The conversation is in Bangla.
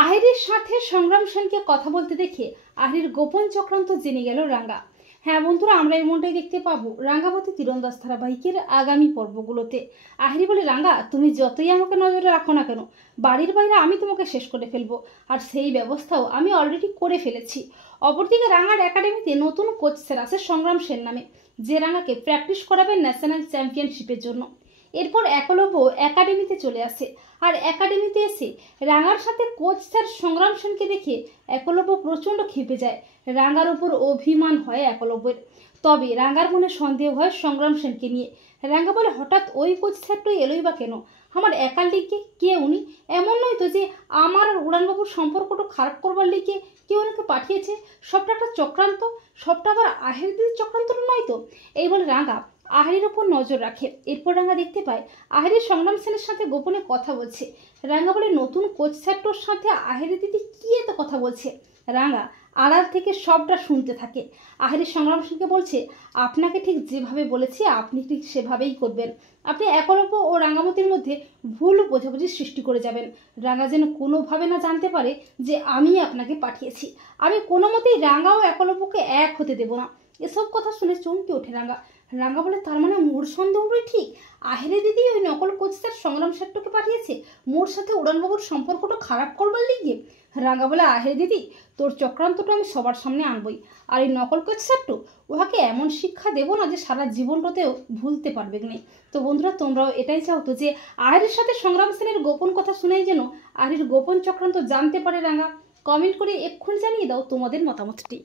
আহিরির সাথে সংগ্রাম সেনকে কথা বলতে দেখে আহিরির গোপন চক্রান্ত জেনে গেল রাঙ্গা। হ্যাঁ বন্ধুরা, আমরা এমনটাই দেখতে পাবো রাঙ্গাবতী তীরন্দাজ ধারাবাহিকের আগামী পর্বগুলোতে। আহিরি বলে, রাঙ্গা তুমি যতই আমাকে নজরে রাখো না কেন, বাড়ির বাইরে আমি তোমাকে শেষ করে ফেলবো, আর সেই ব্যবস্থাও আমি অলরেডি করে ফেলেছি। অপরদিকে রাঙ্গার একাডেমিতে নতুন কোচ স্যার আছে সংগ্রাম সেন নামে, যে রাঙ্গাকে প্র্যাকটিস করাবে ন্যাশনাল চ্যাম্পিয়নশিপের জন্য। এরপর একলব্য একাডেমিতে চলে আসে, আর একাডেমিতে এসে রাঙ্গার সাথে কোচ স্যার সংগ্রাম সেনকে দেখে একলব্য প্রচণ্ড ক্ষেপে যায়। রাঙ্গার উপর অভিমান হয় একলব্যের। তবে রাঙ্গার মনে সন্দেহ হয় সংগ্রাম সেনকে নিয়ে। রাঙ্গা বলে, হঠাৎ ওই কোচ স্যারটাই এলোই বা কেন? আমার একার লিগে কে উনি? এমন নয় তো যে আমার আর উড়ানবাবুর সম্পর্কটা খারাপ করবার লিগে কেউ ওনাকে পাঠিয়েছে? সবটা একটা চক্রান্ত, সবটা আবার আহির দিদির চক্রান্তটা নয় তো? এই বলে রাঙ্গা আহিরির ওপর নজর রাখে। এরপর রাঙ্গা দেখতে পায় আহিরি সংগ্রাম সেনের সাথে গোপনে কথা বলছে। রাঙ্গা বলে, নতুন কোচ স্যারটোর সাথে আহিরি দিদি কি এত কথা বলছে? রাঙ্গা আড়াল থেকে সবটা শুনতে থাকে। আহিরি সংগ্রাম সেনকে বলছে, আপনাকে ঠিক যেভাবে বলেছি আপনি ঠিক সেভাবেই করবেন। আপনি একলব্য ও রাঙ্গামতির মধ্যে ভুল বোঝাবুঝি সৃষ্টি করে যাবেন। রাঙ্গা যেন কোনোভাবে না জানতে পারে যে আমি আপনাকে পাঠিয়েছি। আমি কোনো মতেই রাঙ্গা ও একলব্যকে এক হতে দেব না। এসব কথা শুনে চমকে ওঠে রাঙ্গা। রাঙ্গা বলে, তার মানে মোর সন্দেহটাই ঠিক? আহিরি দিদি ওই নকল কোচ স্যার সংগ্রাম স্যারটাকে পাঠিয়েছে মোর সাথে উড়ানবাবুর সম্পর্কটা খারাপ করবার লিগে? রাঙ্গা বলে, আহিরি দিদি তোর চক্রান্তটা আমি সবার সামনে আনবই, আর এই নকল কোচ স্যারটু ওহাকে এমন শিক্ষা দেবো না যে সারা জীবনটাতেও ভুলতে পারবে না। তো বন্ধুরা, তোমরাও এটাই চাও তো যে আহিরির সাথে সংগ্রাম সেনের গোপন কথা শুনেই যেন আহিরির গোপন চক্রান্ত জানতে পারে রাঙ্গা? কমেন্ট করে এক্ষুনি জানিয়ে দাও তোমাদের মতামতটি।